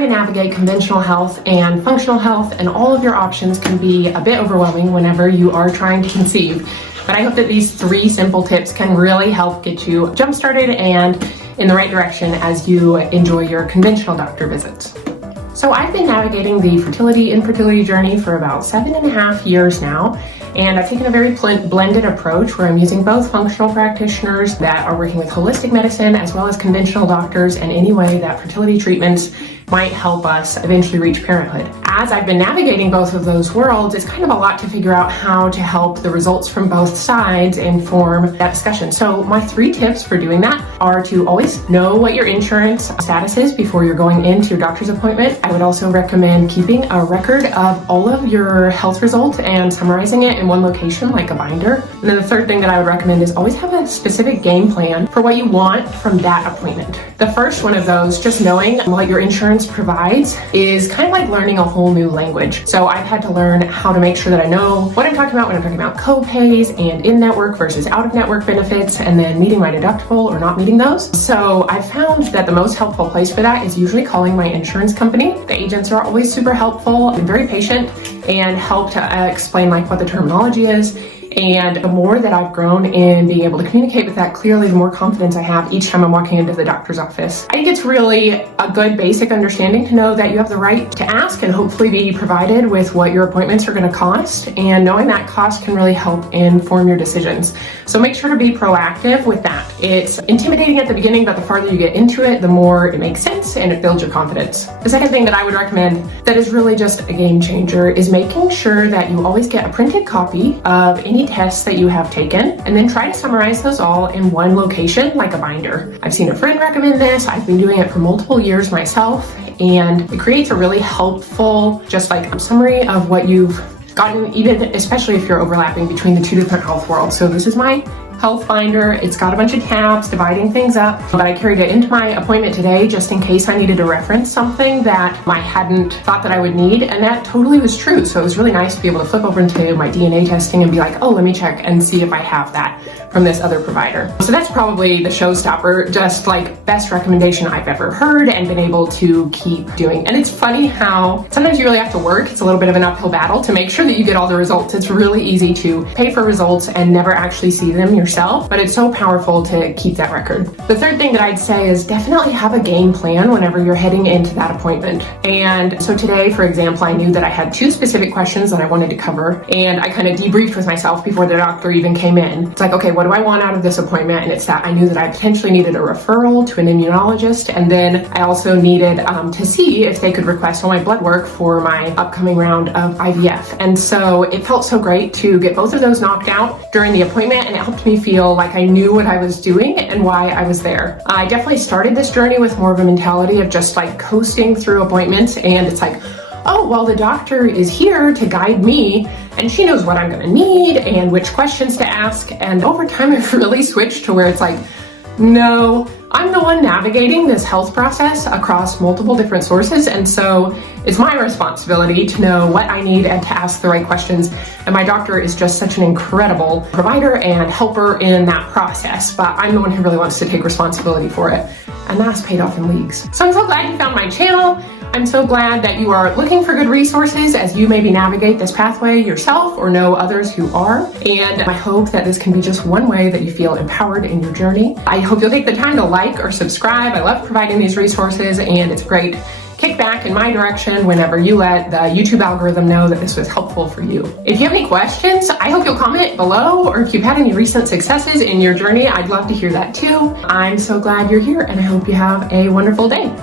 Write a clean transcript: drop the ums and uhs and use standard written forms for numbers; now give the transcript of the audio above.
trying to navigate conventional health and functional health, and all of your options can be a bit overwhelming whenever you are trying to conceive. But I hope that these 3 simple tips can really help get you jump started and in the right direction as you enjoy your conventional doctor visits. So I've been navigating the infertility journey for about 7.5 years now, and I've taken a very blended approach where I'm using both functional practitioners that are working with holistic medicine as well as conventional doctors in any way that fertility treatments might help us eventually reach parenthood. As I've been navigating both of those worlds, it's kind of a lot to figure out how to help the results from both sides inform that discussion. So my 3 tips for doing that are to always know what your insurance status is before you're going into your doctor's appointment. I would also recommend keeping a record of all of your health results and summarizing it in one location like a binder. And then the third thing that I would recommend is always have a specific game plan for what you want from that appointment. The first one of those, just knowing what your insurance provides, is kind of like learning a whole new language. So I've had to learn how to make sure that I know what I'm talking about when I'm talking about co-pays and in-network versus out-of-network benefits, and then meeting my deductible or not meeting those. So I found that the most helpful place for that is usually calling my insurance company. The agents are always super helpful and very patient and help to explain like what the terminology is. And the more that I've grown in being able to communicate with that clearly, the more confidence I have each time I'm walking into the doctor's office. I think it's really a good basic understanding to know that you have the right to ask and hopefully be provided with what your appointments are going to cost, and knowing that cost can really help inform your decisions. So make sure to be proactive with that. It's intimidating at the beginning, but the farther you get into it, the more it makes sense and it builds your confidence. The second thing that I would recommend that is really just a game changer is making sure that you always get a printed copy of any tests that you have taken, and then try to summarize those all in one location like a binder. I've seen a friend recommend this. I've been doing it for multiple years myself, and it creates a really helpful just like summary of what you've gotten, even especially if you're overlapping between the 2 different health worlds. So this is my health binder. It's got a bunch of tabs dividing things up, but I carried it into my appointment today just in case I needed to reference something that I hadn't thought that I would need, and that totally was true. So it was really nice to be able to flip over into my DNA testing and be like, oh, let me check and see if I have that from this other provider. So that's probably the showstopper, just like best recommendation I've ever heard and been able to keep doing. And it's funny how sometimes you really have to work. It's a little bit of an uphill battle to make sure that you get all the results. It's really easy to pay for results and never actually see them yourself, but it's so powerful to keep that record. The third thing that I'd say is definitely have a game plan whenever you're heading into that appointment. And so today, for example, I knew that I had 2 specific questions that I wanted to cover, and I kind of debriefed with myself before the doctor even came in. It's like, okay, what do I want out of this appointment? And it's that I knew that I potentially needed a referral to an immunologist, and then I also needed to see if they could request all my blood work for my upcoming round of IVF. And so it felt so great to get both of those knocked out during the appointment, and it helped me feel like I knew what I was doing and why I was there. I definitely started this journey with more of a mentality of just like coasting through appointments, and it's like, oh, well, the doctor is here to guide me and she knows what I'm going to need and which questions to ask. And over time, I've really switched to where it's like, no, I'm the one navigating this health process across multiple different sources. And so it's my responsibility to know what I need and to ask the right questions. And my doctor is just such an incredible provider and helper in that process. But I'm the one who really wants to take responsibility for it. And that's paid off in leagues. So I'm so glad you found my channel. I'm so glad that you are looking for good resources as you maybe navigate this pathway yourself or know others who are. And I hope that this can be just one way that you feel empowered in your journey. I hope you'll take the time to like or subscribe. I love providing these resources, and it's great kickback in my direction whenever you let the YouTube algorithm know that this was helpful for you. If you have any questions, I hope you'll comment below, or if you've had any recent successes in your journey, I'd love to hear that too. I'm so glad you're here, and I hope you have a wonderful day.